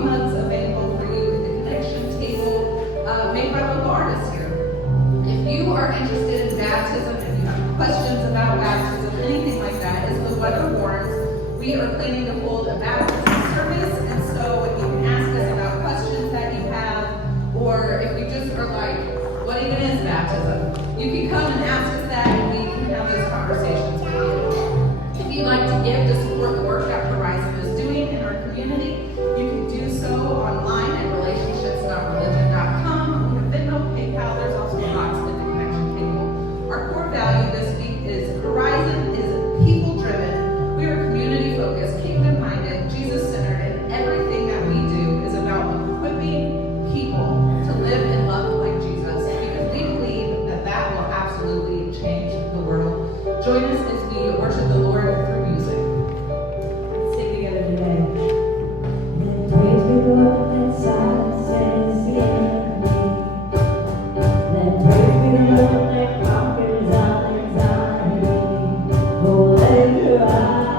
coffee mugs available for you at the connection table made by local artists here. If you are interested in baptism and you have questions about baptism, anything like that, as the weather warrants, we are planning to hold a baptism service, and so you can ask us about questions that you have, or if you just are like, what even is baptism? You can come and ask us that, and we can have those conversations with you. If you'd like to give to support the work that Horizon is doing in our community, you can do so online at relationships.religion.com. We have Venmo, PayPal, there's also a box at the connection table. Our core value this week is Horizon is people-driven. We are community-focused, kingdom-minded, Jesus-centered, and everything that we do is about equipping people to live and love like Jesus, because we believe that that will absolutely change the world. Join us as we worship the Lord through music. Let's sing together today. Let praise be the Lord, let silences the enemy. Let praise be the Lord that conquers all anxiety. Oh, let it rise.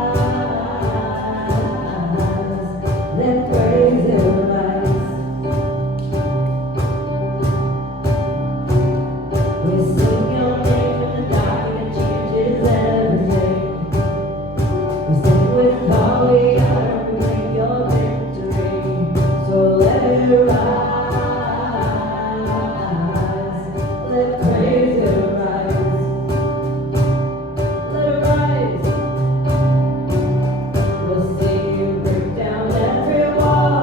Let praise arise. We sing your name in the dark and it changes everything. We sing with all we are, we bring your victory. So let it rise, let praise arise, let it rise. We'll see you break down every wall.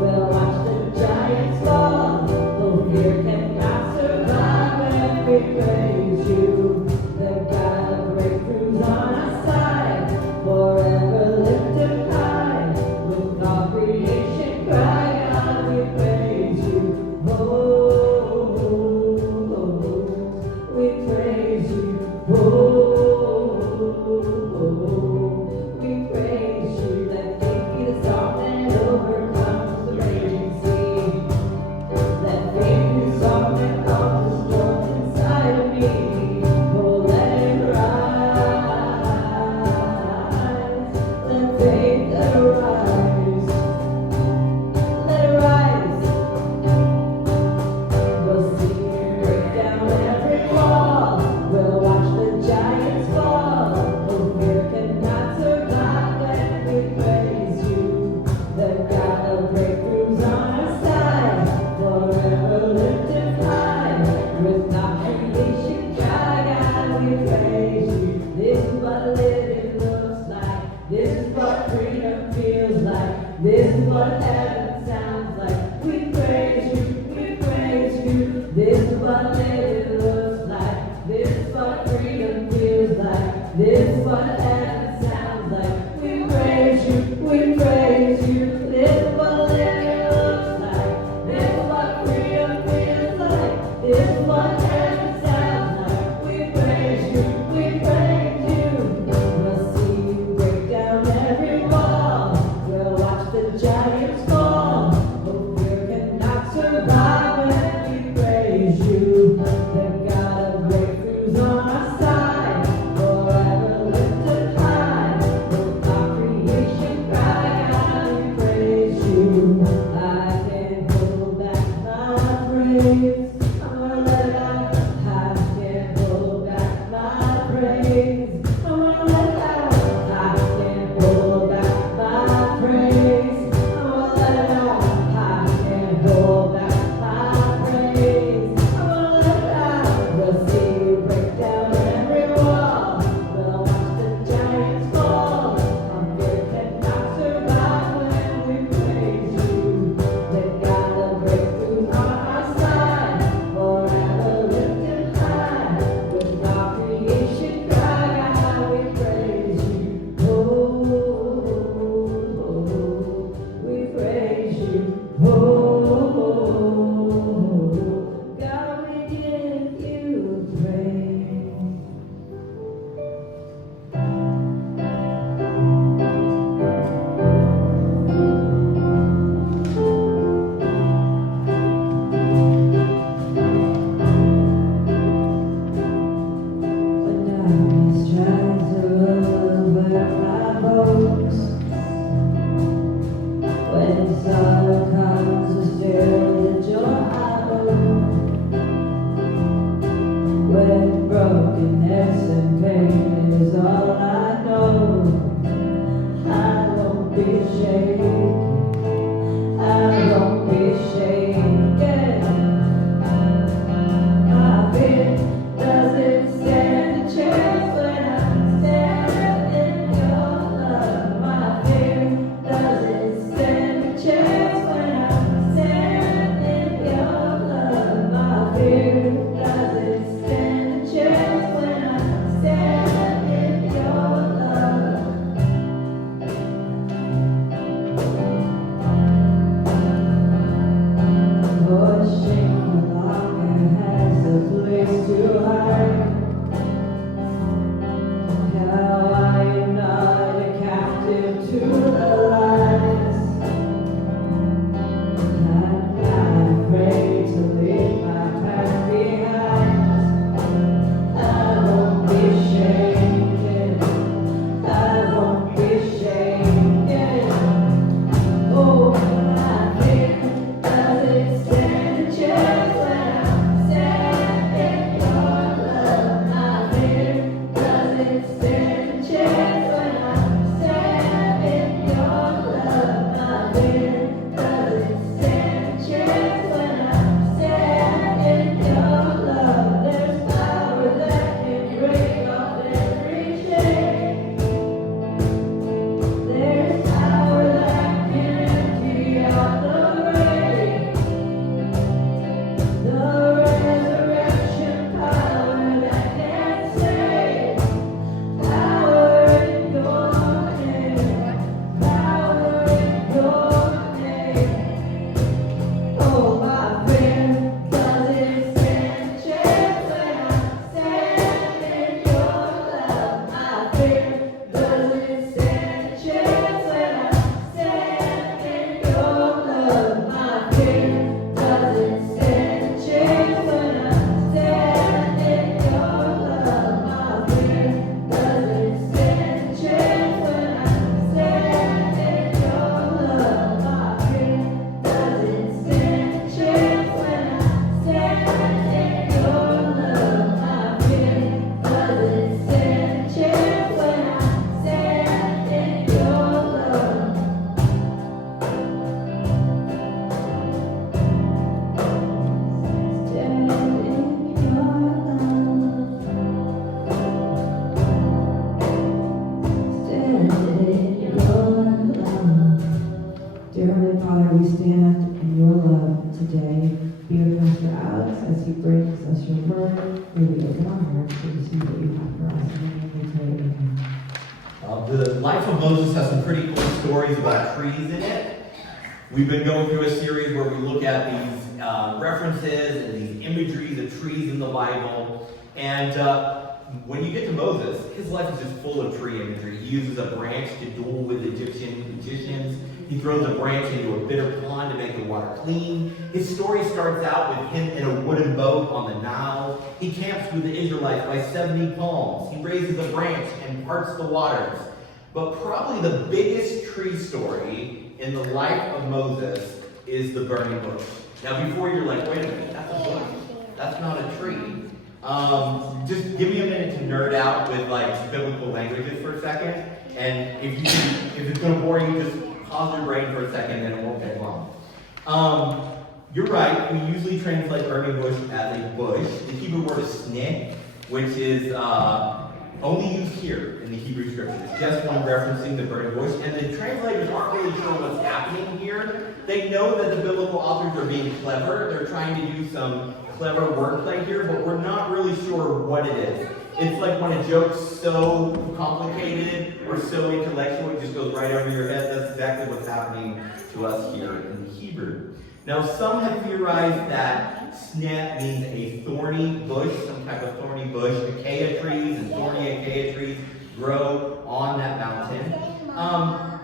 We'll watch the giants fall. Though fear cannot survive when we praise you. The God of breakthroughs on our side, forever lifted high. With all creation cry, God, we praise dark comes to stare at your eyes. When brokenness and pain is all I know, I won't be shaken, I won't be shaken. My fear doesn't stand a chance when I stand in your love. My fear doesn't stand a chance when I stand in your love. My fear doesn't stand a chance when I stand in your love. Pushing no longer has a place to hide. Now I am not a captive to the lies. I'm not afraid to leave my past behind. I won't be shaken, I won't be shaken. Oh, my fear doesn't stand a chance when I stand in your love. My fear doesn't stand a chance when I stand in your love. My fear doesn't stand a chance when I stand in your love. There's power that can break off every chain. There's power that can empty out the grave. The resurrection power that can save. Power in your name. Power in your name. Oh, my fear doesn't stand a chance when I stand in your love. My fear doesn't stand a chance when I stand in your love. My fear doesn't stand a chance when I stand in your love. My fear doesn't stand a chance when I stand in your love. My fear doesn't stand a chance when I stand in your love. My fear doesn't stand a chance when I stand in your love. Stand in your love. Stand in your love. Dear Heavenly Father, we stand in your love today. Be with Pastor Alex as he brings us your word. May we open our hearts to receive what you have for us. In your name we pray, amen. The life of Moses has some pretty cool stories about trees in it. We've been going through a series where we look at these references and these imageries of trees in the Bible. And when you get to Moses, his life is just full of tree imagery. He uses a branch to duel with Egyptian magicians. He throws a branch into a bitter pond to make the water clean. His story starts out with him in a wooden boat on the Nile. He camps with the Israelites by 70 palms. He raises a branch and parts the waters. But probably the biggest tree story in the life of Moses is the burning bush. Now before you're like, wait a minute, that's a bush. That's not a tree. Just give me a minute to nerd out with like biblical languages for a second. And if it's gonna bore you, just pause your brain for a second and it won't take long. You're right, we usually translate burning bush as a bush. The Hebrew word is sneh, which is only used here in the Hebrew scriptures. Just one referencing the burning bush. And the translators aren't really sure what's happening here. They know that the biblical authors are being clever. They're trying to do some clever wordplay here, but we're not really sure what it is. It's like when a joke's so complicated or so intellectual, it just goes right over your head. That's exactly what's happening to us here in Hebrew. Now, some have theorized that sneh means a thorny bush, some type of thorny bush. Acacia trees and thorny acacia trees grow on that mountain.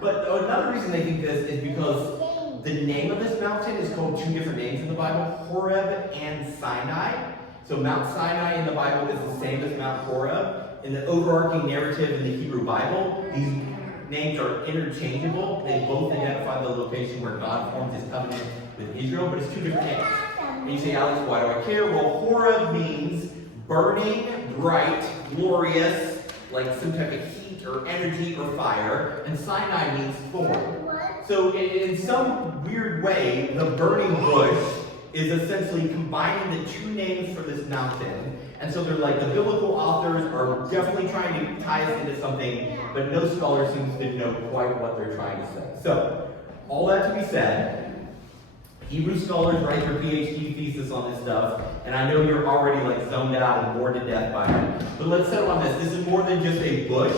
But another reason they think this is because the name of this mountain is called two different names in the Bible, Horeb and Sinai. So Mount Sinai in the Bible is the same as Mount Horeb. In the overarching narrative in the Hebrew Bible, these names are interchangeable. They both identify the location where God formed his covenant with Israel, but it's two different names. And you say, Alex, why do I care? Well, Horeb means burning, bright, glorious, like some type of heat or energy or fire, and Sinai means thorn. So in some weird way, the burning bush is essentially combining the two names for this mountain. And so they're like, the biblical authors are definitely trying to tie us into something, but no scholar seems to know quite what they're trying to say. So, all that to be said, Hebrew scholars write their PhD thesis on this stuff, and I know you're already like zoned out and bored to death by it. But let's settle on this. This is more than just a bush.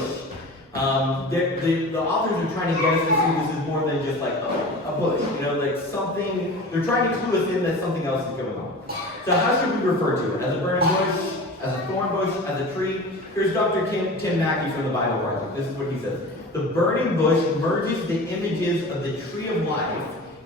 The authors are trying to get us to see this is more than just like a bush, like something. They're trying to clue us in that something else is going on. So how should we refer to it? As a burning bush, as a thorn bush, as a tree? Here's Dr. Tim Mackey from the Bible Project. This is what he says. The burning bush merges the images of the tree of life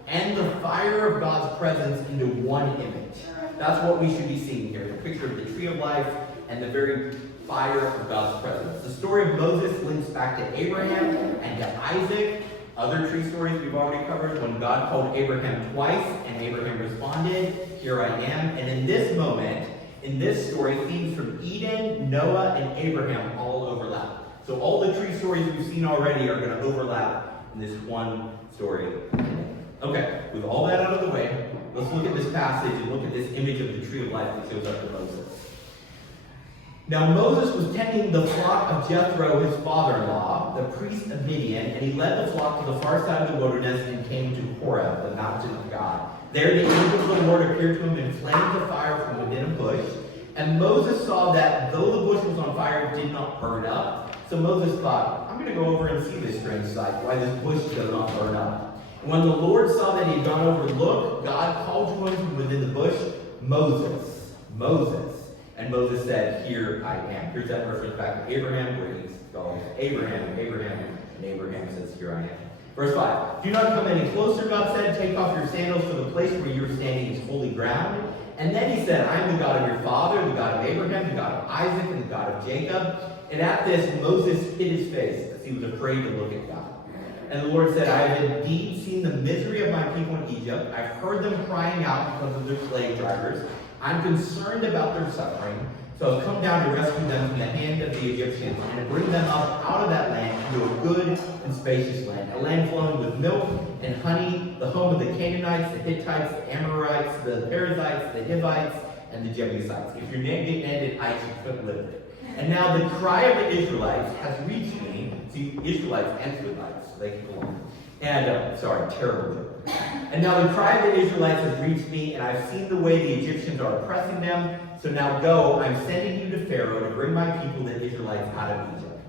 and the fire of God's presence into one image. That's what we should be seeing here. The picture of the tree of life and the very fire of God's presence. The story of Moses links back to Abraham and to Isaac. Other tree stories we've already covered, when God called Abraham twice and Abraham responded, here I am. And in this moment, in this story, themes from Eden, Noah, and Abraham all overlap. So all the tree stories we've seen already are going to overlap in this one story. Okay, with all that out of the way, let's look at this passage and look at this image of the tree of life that shows up to Moses. Now Moses was tending the flock of Jethro, his father-in-law, the priest of Midian, and he led the flock to the far side of the wilderness and came to Horeb, the mountain of God. There the angel of the Lord appeared to him in flames of fire from within a bush. And Moses saw that though the bush was on fire, it did not burn up. So Moses thought, I'm going to go over and see this strange sight, why this bush does not burn up. And when the Lord saw that he had gone over to look, God called to him from within the bush, Moses, Moses. And Moses said, here I am. Here's that reference back to Abraham, where he's calling Abraham, and Abraham says, here I am. Verse 5, do not come any closer, God said. Take off your sandals, for the place where you are standing is holy ground. And then he said, I am the God of your father, the God of Abraham, the God of Isaac, and the God of Jacob. And at this, Moses hid his face, as he was afraid to look at God. And the Lord said, I have indeed seen the misery of my people in Egypt. I've heard them crying out because of their slave drivers. I'm concerned about their suffering, so I've come down to rescue them from the hand of the Egyptians and to bring them up out of that land into a good and spacious land, a land flowing with milk and honey, the home of the Canaanites, the Hittites, the Amorites, the Perizzites, the Hivites, and the Jebusites. If your name didn't end in ice, you couldn't live it. And now the cry of the Israelites has reached me. See, Israelites and Israelites, so they can go on. And, terrible joke. And now the cry of the Israelites has reached me, and I've seen the way the Egyptians are oppressing them. So now go, I'm sending you to Pharaoh to bring my people, the Israelites, out of Egypt.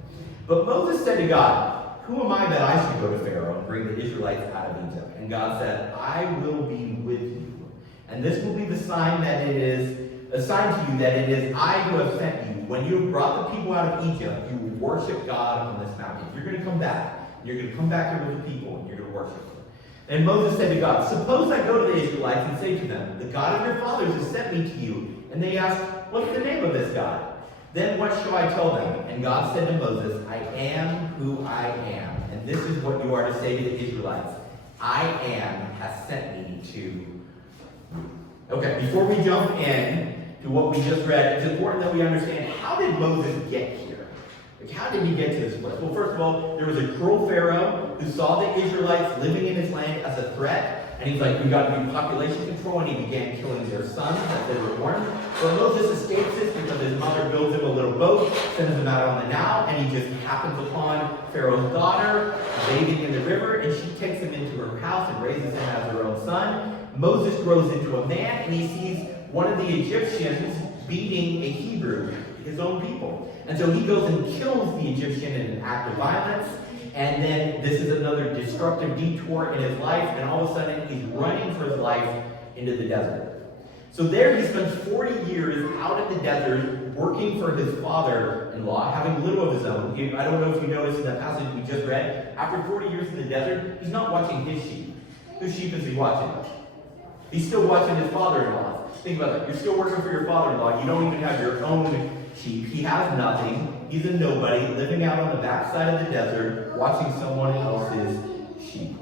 But Moses said to God, who am I that I should go to Pharaoh and bring the Israelites out of Egypt? And God said, I will be with you. And this will be the sign that it is a sign to you that it is I who have sent you. When you have brought the people out of Egypt, you will worship God on this mountain. If you're going to come back, you're going to come back here with the people, and you're going to worship them. And Moses said to God, suppose I go to the Israelites and say to them, the God of your fathers has sent me to you. And they ask, what's the name of this God? Then what shall I tell them? And God said to Moses, I am who I am. And this is what you are to say to the Israelites. I am has sent me to you. Okay, before we jump in to what we just read, it's important that we understand, how did Moses get here? Like, how did he get to this place? Well, first of all, there was a cruel Pharaoh who saw the Israelites living in his land as a threat, and he's like, we got to do population control, and he began killing their sons as they were born. So Moses escapes this because his mother builds him a little boat, sends him out on the Nile, and he just happens upon Pharaoh's daughter bathing in the river, and she takes him into her house and raises him as her own son. Moses grows into a man, and he sees one of the Egyptians beating a Hebrew, his own people. And so he goes and kills the Egyptian in an act of violence. And then this is another destructive detour in his life. And all of a sudden, he's running for his life into the desert. So there he spends 40 years out in the desert working for his father-in-law, having little of his own. I don't know if you noticed in that passage we just read, after 40 years in the desert, he's not watching his sheep. Whose sheep is he watching? He's still watching his father-in-law. Think about that. You're still working for your father-in-law. You don't even have your own sheep. He has nothing. He's a nobody living out on the backside of the desert, watching someone else's sheep.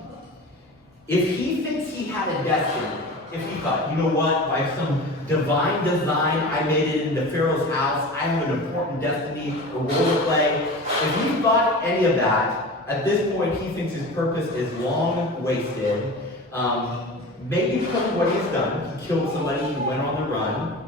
If he thinks he had a destiny, if he thought, you know what, by some divine design, I made it into Pharaoh's house, I have an important destiny, a role to play. If he thought any of that, at this point he thinks his purpose is long wasted. Maybe because of what he's done. He killed somebody, he went on the run.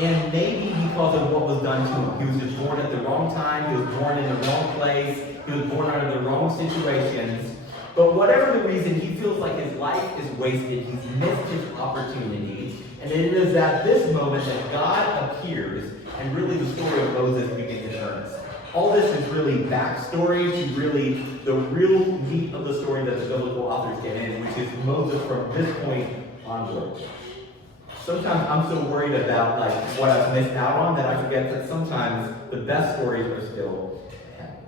And maybe because of what was done to him. He was just born at the wrong time, he was born in the wrong place, he was born out of the wrong situations. But whatever the reason, he feels like his life is wasted, he's missed his opportunity. And it is at this moment that God appears, and really the story of Moses begins in earnest. All this is really backstory to really the real meat of the story that the biblical authors get in, which is Moses from this point onward. Sometimes I'm so worried about like what I've missed out on that I forget that sometimes the best stories are still ahead.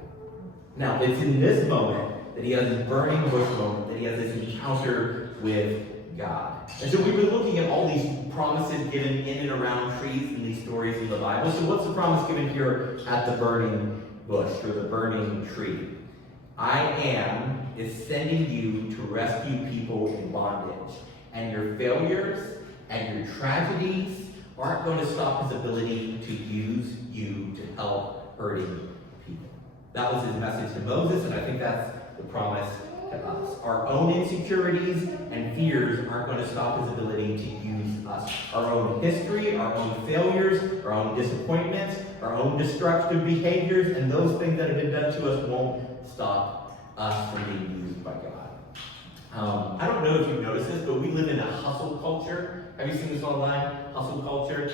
Now, it's in this moment that he has this burning bush moment, that he has this encounter with God. And so we've been looking at all these promises given in and around trees in these stories in the Bible. So what's the promise given here at the burning bush or the burning tree? I am is sending you to rescue people in bondage. And your failures and your tragedies aren't going to stop his ability to use you to help hurting people. That was his message to Moses, and I think that's the promise to us. Our own insecurities and fears aren't going to stop his ability to use us. Our own history, our own failures, our own disappointments, our own destructive behaviors, and those things that have been done to us won't stop us from being used by God. I don't know if you've noticed this, but we live in a hustle culture. Have you seen this online? Hustle culture.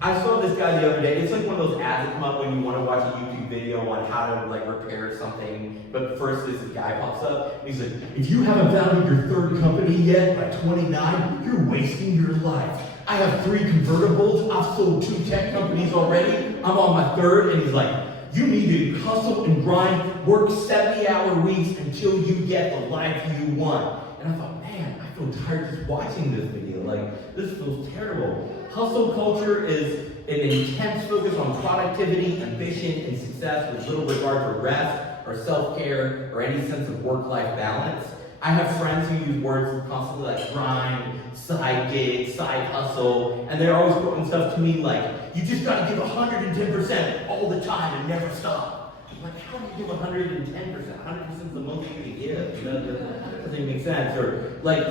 I saw this guy the other day. It's like one of those ads that come up when you want to watch a YouTube video on how to like repair something. But first this guy pops up. And he's like, if you haven't founded your third company yet by 29, you're wasting your life. I have 3 convertibles. I've sold 2 tech companies already. I'm on my third. And he's like, you need to hustle and grind, work 70-hour weeks until you get the life you want. And I thought, man, I feel tired just watching this video. Like, this feels terrible. Hustle culture is an intense focus on productivity, ambition, and success with little regard for rest or self-care or any sense of work-life balance. I have friends who use words constantly like grind, side gig, side hustle, and they're always quoting stuff to me like, you just gotta give 110% all the time and never stop. I'm like, how do you give 110%? 100% is the most you can give. That doesn't make sense. Or like,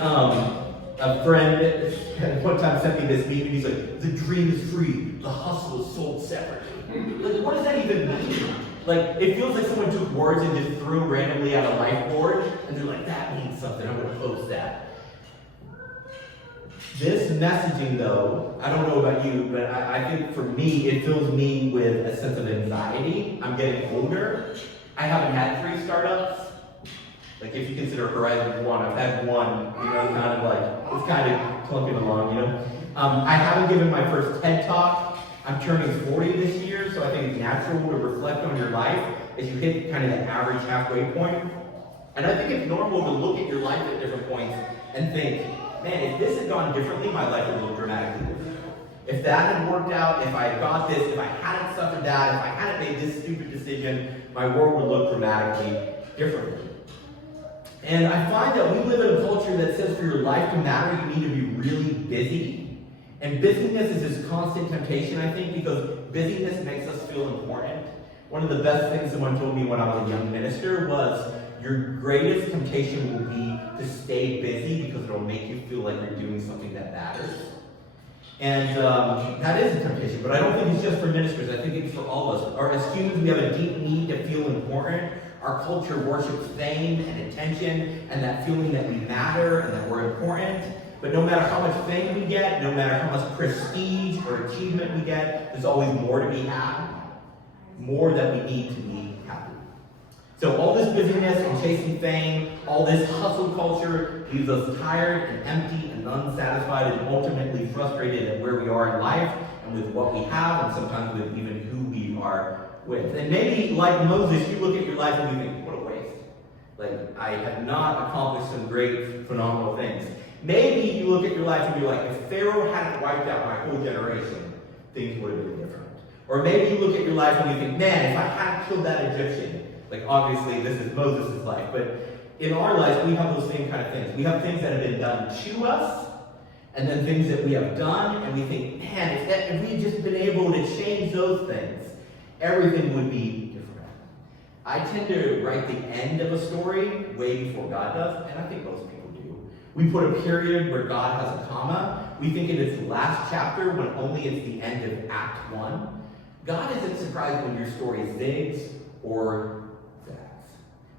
a friend one time sent me this meme and he's like, the dream is free, the hustle is sold separately. Like, what does that even mean? Like, it feels like someone took words and just threw them randomly on a whiteboard, and they're like, that means something, I'm gonna post that. This messaging though, I don't know about you, but I think for me, it fills me with a sense of anxiety. I'm getting older. I haven't had 3 startups. Like if you consider Horizon 1, I've had 1, you know, kind of like, it's kind of clunking along, you know. I haven't given my first TED Talk. I'm turning 40 this year, so I think it's natural to reflect on your life as you hit kind of the average halfway point. And I think it's normal to look at your life at different points and think, man, if this had gone differently, my life would look dramatically different. If that had worked out, if I had got this, if I hadn't suffered that, if I hadn't made this stupid decision, my world would look dramatically differently. And I find that we live in a culture that says for your life to matter, you need to be really busy. And busyness is this constant temptation, I think, because busyness makes us feel important. One of the best things someone told me when I was a young minister was, your greatest temptation will be to stay busy because it'll make you feel like you're doing something that matters. And that is a temptation, but I don't think it's just for ministers. I think it's for all of us. As humans, we have a deep need to feel important. Our culture worships fame and attention and that feeling that we matter and that we're important. But no matter how much fame we get, no matter how much prestige or achievement we get, there's always more to be had. More that we need to be happy. So all this busyness and chasing fame, all this hustle culture leaves us tired and empty and unsatisfied and ultimately frustrated at where we are in life and with what we have and sometimes with even who we are with. And maybe like Moses, you look at your life and you think, what a waste. Like, I have not accomplished some great, phenomenal things. Maybe you look at your life and you're like, if Pharaoh hadn't wiped out my whole generation, things would have been different. Or maybe you look at your life and you think, man, if I hadn't killed that Egyptian, like obviously this is Moses' life, but in our lives we have those same kind of things. We have things that have been done to us, and then things that we have done, and we think, man, if we had just been able to change those things, everything would be different. I tend to write the end of a story way before God does, and I think most people do. We put a period where God has a comma. We think it is the last chapter when only it's the end of Act 1. God isn't surprised when your story zigs or zags.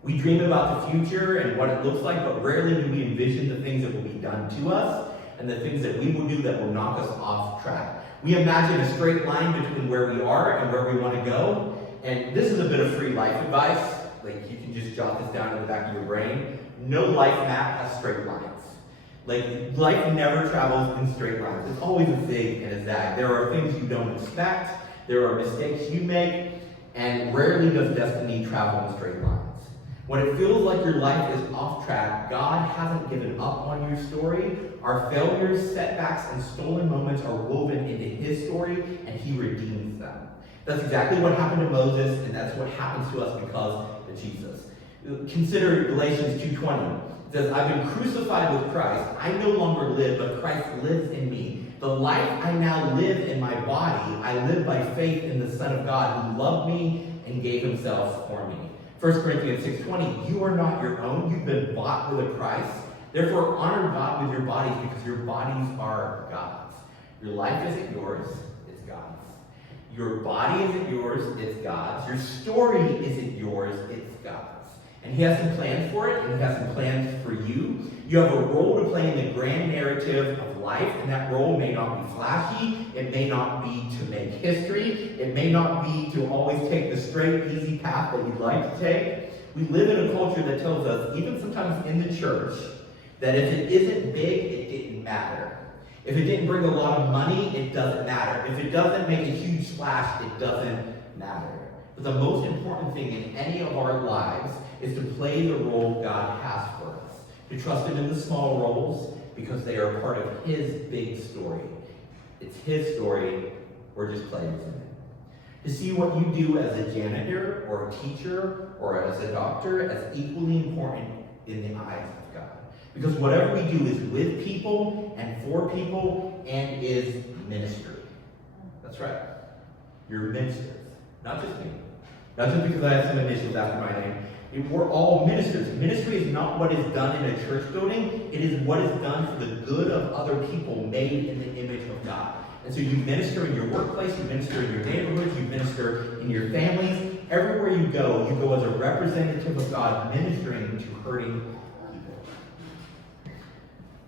We dream about the future and what it looks like, but rarely do we envision the things that will be done to us and the things that we will do that will knock us off track. We imagine a straight line between where we are and where we want to go. And this is a bit of free life advice. Like, you can just jot this down in the back of your brain. No life map has straight lines. Like, life never travels in straight lines. It's always a zig and a zag. There are things you don't expect. There are mistakes you make. And rarely does destiny travel in straight lines. When it feels like your life is off track, God hasn't given up on your story. Our failures, setbacks, and stolen moments are woven into His story, and He redeems them. That's exactly what happened to Moses, and that's what happens to us because of Jesus. Consider Galatians 2:20. It says, I've been crucified with Christ. I no longer live, but Christ lives in me. The life I now live in my body, I live by faith in the Son of God who loved me and gave Himself for me. 1 Corinthians 6:20, you are not your own. You've been bought with a price. Therefore, honor God with your bodies because your bodies are God's. Your life isn't yours, it's God's. Your body isn't yours, it's God's. Your story isn't yours, it's God's. And He has some plans for it, and He has some plans for you. You have a role to play in the grand narrative of life, and that role may not be flashy. It may not be to make history. It may not be to always take the straight, easy path that you'd like to take. We live in a culture that tells us, even sometimes in the church, that if it isn't big, it didn't matter. If it didn't bring a lot of money, it doesn't matter. If it doesn't make a huge splash, it doesn't matter. But the most important thing in any of our lives is to play the role God has for us. To trust Him in the small roles because they are part of His big story. It's His story, we're just players in it. To see what you do as a janitor or a teacher or as a doctor as equally important in the eyes of God. Because whatever we do is with people and for people and is ministry. That's right. You're ministers. Not just me. Not just because I have some initials after my name. We're all ministers. Ministry is not what is done in a church building. It is what is done for the good of other people made in the image of God. And so you minister in your workplace, you minister in your neighborhoods, you minister in your families. Everywhere you go as a representative of God ministering to hurting people.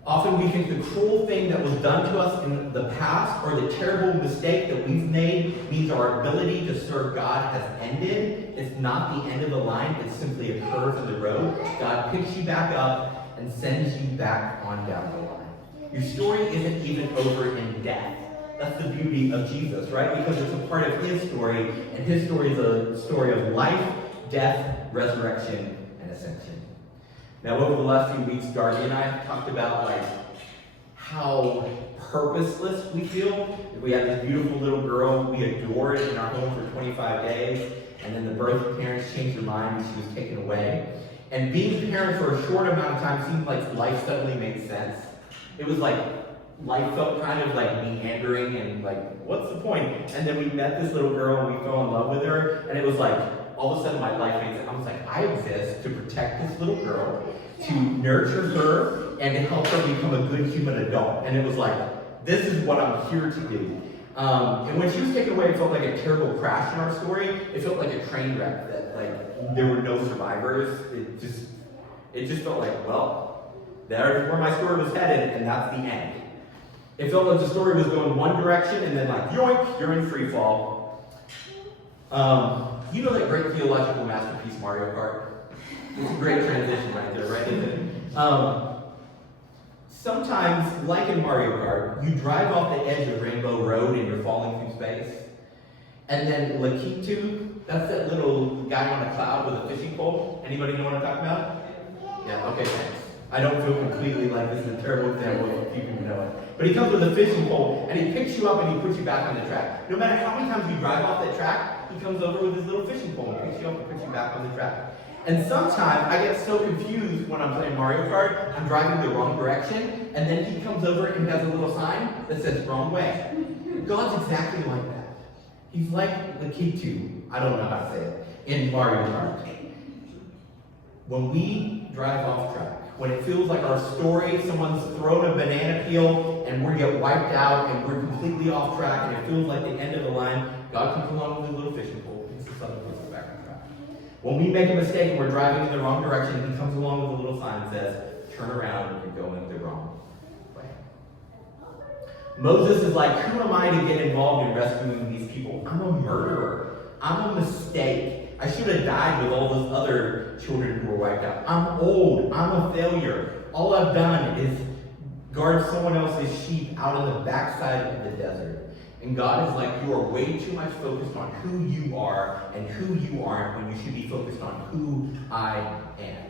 Often we think the cruel thing that was done to us in the past or the terrible mistake that we've made means our ability to serve God has ended. It's not the end of the line, it's simply a curve in the road. God picks you back up and sends you back on down the line. Your story isn't even over in death. That's the beauty of Jesus, right? Because it's a part of His story, and His story is a story of life, death, resurrection, and ascension. Now, over the last few weeks, Darby and I have talked about how purposeless we feel. We have this beautiful little girl, we adored in our home for 25 days, and then the birth parents changed their mind and she was taken away. And being a parent for a short amount of time seemed like life suddenly made sense. It was like life felt kind of like meandering and like, what's the point? And then we met this little girl and we fell in love with her, and it was like, all of a sudden my life made sense. I was like, I exist to protect this little girl, to nurture her, and to help her become a good human adult. And it was like, this is what I'm here to do. And when she was taken away, it felt like a terrible crash in our story. It felt like a train wreck that like there were no survivors. It just felt like, well, there's where my story was headed, and that's the end. It felt like the story was going one direction, and then like, yoink, you're in free fall. You know that great theological masterpiece, Mario Kart? It's a great transition right there, right? Isn't it? Sometimes, like in Mario Kart, you drive off the edge of Rainbow Road and you're falling through space. And then Lakitu, that's that little guy on a cloud with a fishing pole. Anybody know what I'm talking about? Yeah, okay, thanks. I don't feel completely like this is a terrible example if you can know it. But he comes with a fishing pole and he picks you up and he puts you back on the track. No matter how many times you drive off that track, he comes over with his little fishing pole and picks you up and puts you back on the track. And sometimes I get so confused when I'm playing Mario Kart, I'm driving the wrong direction, and then he comes over and has a little sign that says wrong way. God's exactly like that. He's like the kid too, I don't know how to say it, in Mario Kart. When we drive off track, when it feels like our story, someone's thrown a banana peel and we get wiped out and we're completely off track and it feels like the end of the line, God comes along with a little fishing pole, picks us up and puts us back on track. When we make a mistake and we're driving in the wrong direction, he comes along with a little sign that says, turn around, you're going the wrong way. Moses is like, who am I to get involved in rescuing these people? I'm a murderer. I'm a mistake. I should have died with all those other children who were wiped out. I'm old. I'm a failure. All I've done is guard someone else's sheep out on the backside of the desert. And God is like, you are way too much focused on who you are and who you aren't when you should be focused on who I am.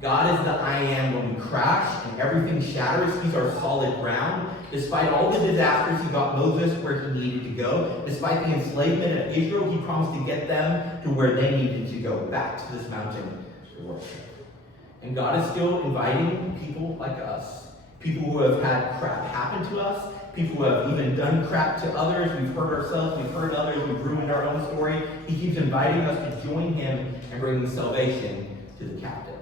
God is the I am when we crash and everything shatters. He's our solid ground. Despite all the disasters, he got Moses where he needed to go. Despite the enslavement of Israel, he promised to get them to where they needed to go, back to this mountain to worship. And God is still inviting people like us, people who have had crap happen to us, people who have even done crap to others. We've hurt ourselves, we've hurt others, we've ruined our own story. He keeps inviting us to join him and bringing salvation to the captives.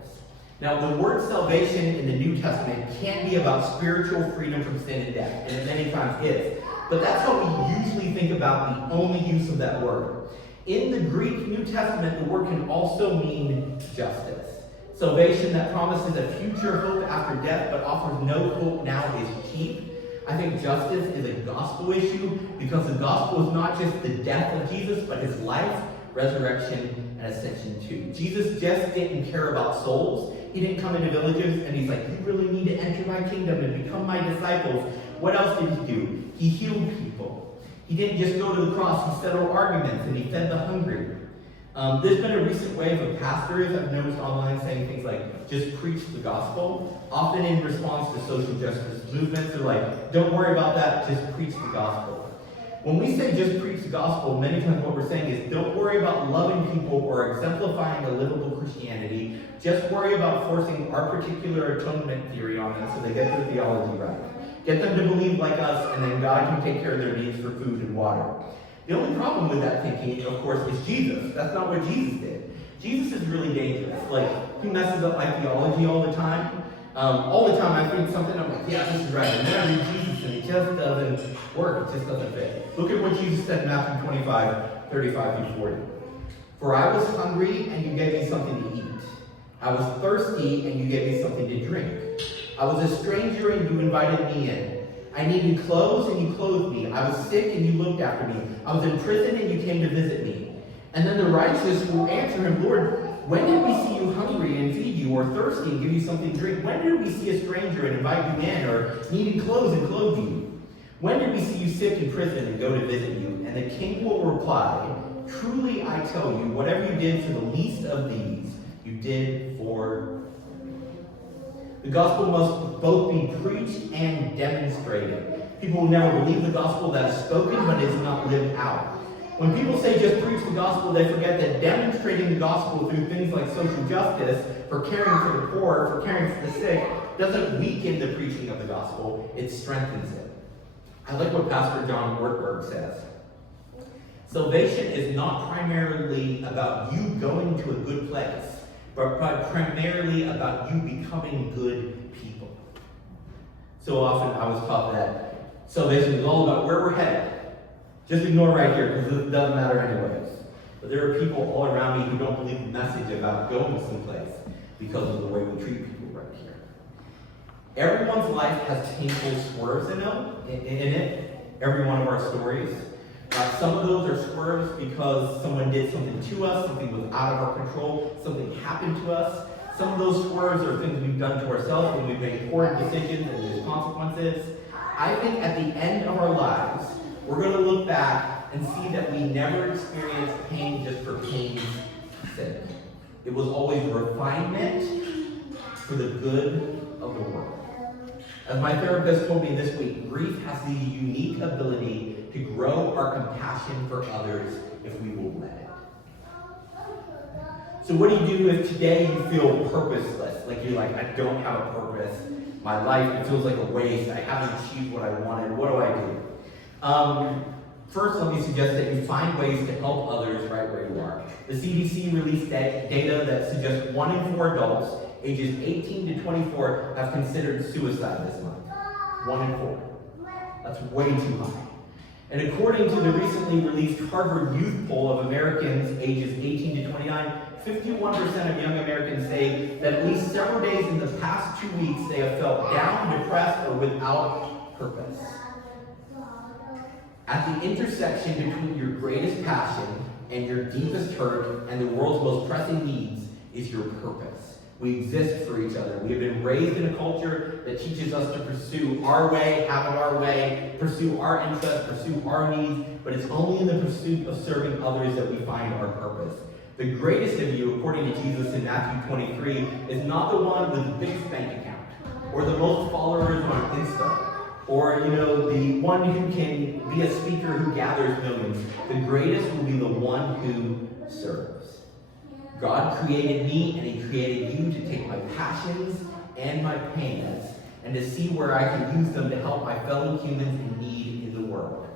Now, the word salvation in the New Testament can be about spiritual freedom from sin and death, and it many times is. But that's how we usually think about the only use of that word. In the Greek New Testament, the word can also mean justice. Salvation that promises a future hope after death, but offers no hope now is cheap. I think justice is a gospel issue because the gospel is not just the death of Jesus, but his life, resurrection, and ascension too. Jesus just didn't care about souls. He didn't come into villages and he's like, you really need to enter my kingdom and become my disciples. What else did he do? He healed people. He didn't just go to the cross, he settled arguments and he fed the hungry. There's been a recent wave of pastors I've noticed online saying things like, just preach the gospel, often in response to social justice movements. They're like, don't worry about that, just preach the gospel. When we say just preach the gospel, many times what we're saying is don't worry about loving people or exemplifying a livable Christianity. Just worry about forcing our particular atonement theory on them so they get their theology right. Get them to believe like us, and then God can take care of their needs for food and water. The only problem with that thinking, of course, is Jesus. That's not what Jesus did. Jesus is really dangerous. Like, he messes up my theology all the time. All the time I think something, I'm like, yeah, this is right. And then I read Jesus and it just doesn't work. It just doesn't fit. Look at what Jesus said in Matthew 25, 35 through 40. For I was hungry and you gave me something to eat. I was thirsty and you gave me something to drink. I was a stranger and you invited me in. I needed clothes and you clothed me. I was sick and you looked after me. I was in prison and you came to visit me. And then the righteous will answer him, Lord, when did we see you hungry and feed you, or thirsty and give you something to drink? When did we see a stranger and invite you in, or needing clothes and clothe you? When did we see you sick in prison and go to visit you? And the king will reply, truly I tell you, whatever you did for the least of these, you did for me. The gospel must both be preached and demonstrated. People will never believe the gospel that is spoken, but is not lived out. When people say just preach the gospel, they forget that demonstrating the gospel through things like social justice, for caring for the poor, for caring for the sick, doesn't weaken the preaching of the gospel, it strengthens it. I like what Pastor John Ortberg says. Salvation is not primarily about you going to a good place, but primarily about you becoming good people. So often I was taught that salvation is all about where we're headed. Just ignore right here, because it doesn't matter anyways. But there are people all around me who don't believe the message about going someplace because of the way we treat people right here. Everyone's life has painful swerves in it. Every one of our stories. Some of those are swerves because someone did something to us, something was out of our control, something happened to us. Some of those swerves are things we've done to ourselves when we've made poor decisions and there's consequences. I think at the end of our lives, we're going to look back and see that we never experienced pain just for pain's sake. It was always refinement for the good of the world. As my therapist told me this week, grief has the unique ability to grow our compassion for others if we will let it. So what do you do if today you feel purposeless? Like you're like, I don't have a purpose. My life, it feels like a waste. I haven't achieved what I wanted. What do I do? First, let me suggest that you find ways to help others right where you are. The CDC released data that suggests 1 in 4 adults ages 18 to 24 have considered suicide this month. 1 in 4. That's way too high. And according to the recently released Harvard Youth Poll of Americans ages 18 to 29, 51% of young Americans say that at least several days in the past 2 weeks they have felt down, depressed, or without purpose. At the intersection between your greatest passion and your deepest hurt and the world's most pressing needs is your purpose. We exist for each other. We have been raised in a culture that teaches us to pursue our way, have it our way, pursue our interests, pursue our needs, but it's only in the pursuit of serving others that we find our purpose. The greatest of you, according to Jesus in Matthew 23, is not the one with the biggest bank account, or the most followers on Insta, or the one who can be a speaker who gathers millions. The greatest will be the one who serves. God created me, and He created you to take my passions and my pains, and to see where I can use them to help my fellow humans in need in the world.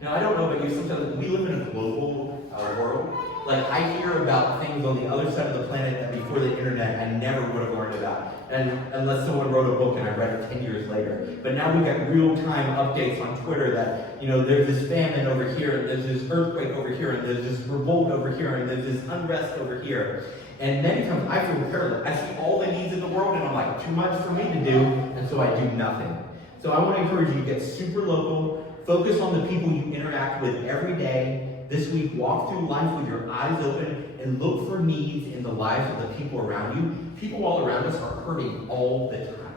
Now, I don't know about you, sometimes we live in a global world. Like, I hear about things on the other side of the planet that before the internet I never would have learned about, and unless someone wrote a book and I read it 10 years later. But now we've got real-time updates on Twitter that, there's this famine over here, and there's this earthquake over here, and there's this revolt over here, and there's this unrest over here. And many times I feel paralyzed. I see all the needs in the world, and I'm like, too much for me to do, and so I do nothing. So I want to encourage you to get super local, focus on the people you interact with every day. This week, walk through life with your eyes open and look for needs in the lives of the people around you. People all around us are hurting all the time.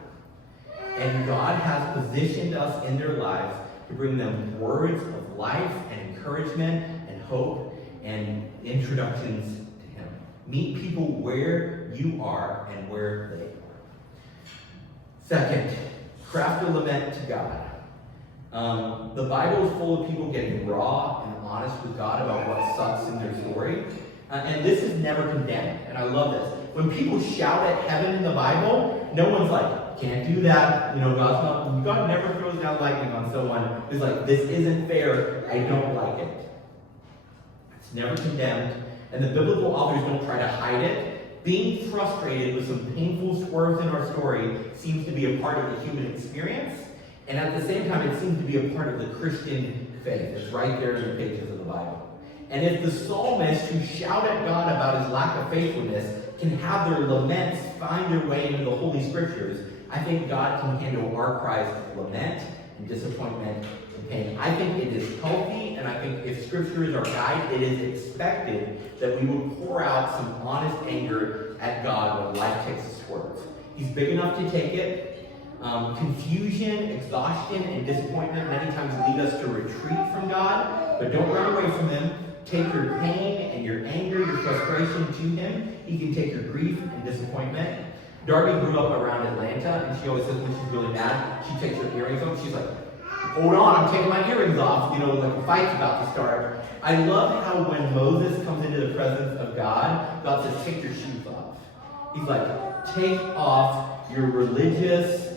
And God has positioned us in their lives to bring them words of life and encouragement and hope and introductions to Him. Meet people where you are and where they are. Second, craft a lament to God. The Bible is full of people getting raw and honest with God about what sucks in their story. And this is never condemned. And I love this. When people shout at heaven in the Bible, no one's like, can't do that. God never throws down lightning on someone who's like, this isn't fair. I don't like it. It's never condemned. And the biblical authors don't try to hide it. Being frustrated with some painful swerves in our story seems to be a part of the human experience. And at the same time, it seems to be a part of the Christian faith. It's right there in the pages of the Bible. And if the psalmists who shout at God about his lack of faithfulness can have their laments find their way into the Holy Scriptures, I think God can handle our cries of lament and disappointment and pain. I think it is healthy, and I think if Scripture is our guide, it is expected that we would pour out some honest anger at God when life takes us swerves. He's big enough to take it. Confusion, exhaustion, and disappointment many times lead us to retreat from God, but don't run away from Him. Take your pain and your anger, your frustration to Him. He can take your grief and disappointment. Darby grew up around Atlanta, and she always says when she's really mad, she takes her earrings off. She's like, hold on, I'm taking my earrings off. Like a fight's about to start. I love how when Moses comes into the presence of God, God says, take your shoes off. He's like, take off your religious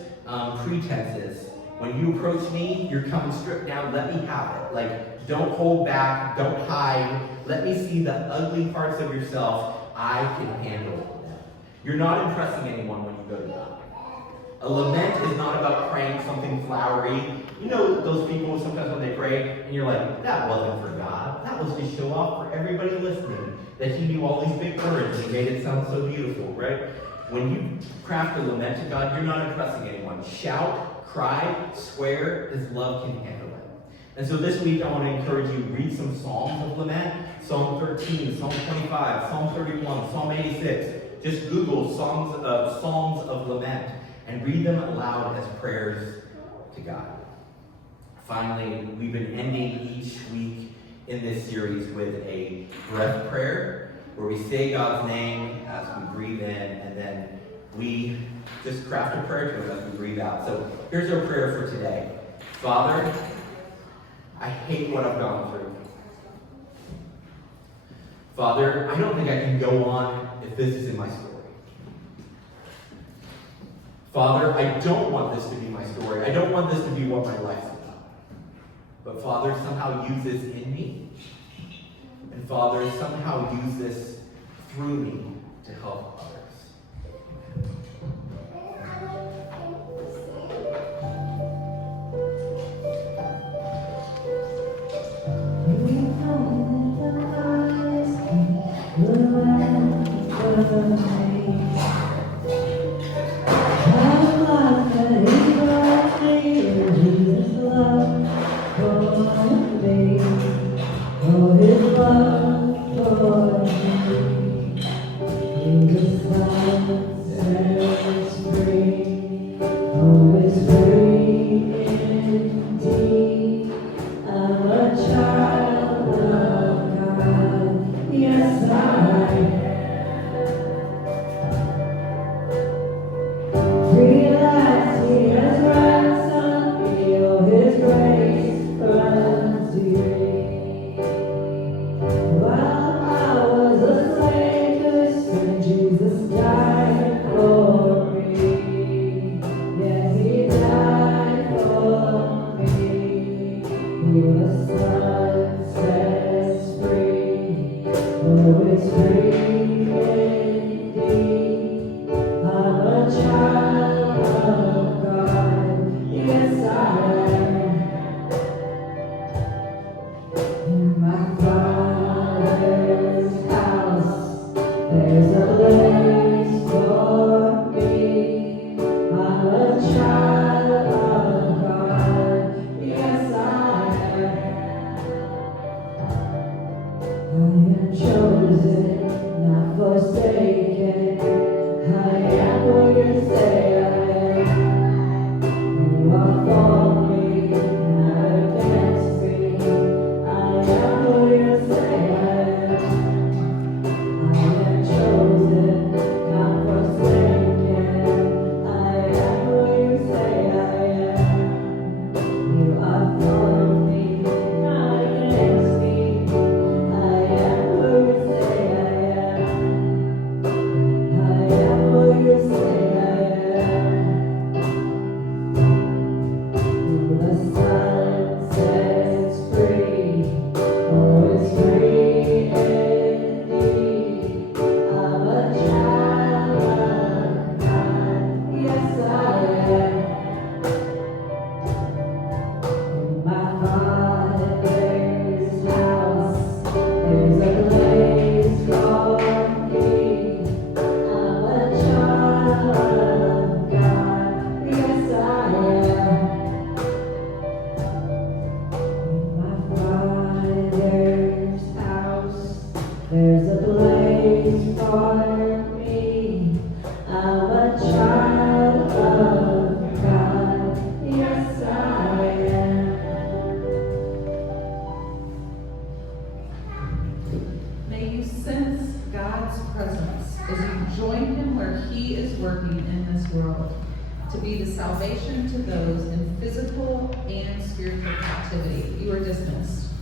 pretenses. When you approach me, you're coming stripped down. Let me have it. Like, don't hold back. Don't hide. Let me see the ugly parts of yourself. I can handle them. You're not impressing anyone when you go to God. A lament is not about praying something flowery. Those people sometimes when they pray, and you're like, that wasn't for God. That was to show off for everybody listening that He knew all these big words and made it sound so beautiful, right? When you craft a lament to God, you're not impressing anyone. Shout, cry, swear, His love can handle it. And so this week I want to encourage you to read some Psalms of lament. Psalm 13, Psalm 25, Psalm 31, Psalm 86. Just Google Psalms of lament and read them aloud as prayers to God. Finally, we've been ending each week in this series with a breath prayer, where we say God's name as we breathe in, and then we just craft a prayer to Him as we breathe out. So here's our prayer for today. Father, I hate what I've gone through. Father, I don't think I can go on if this is in my story. Father, I don't want this to be my story. I don't want this to be what my life's about. But Father, somehow use this in me. And Father, somehow use this through me to help others. to be the salvation to those in physical and spiritual captivity. You are dismissed.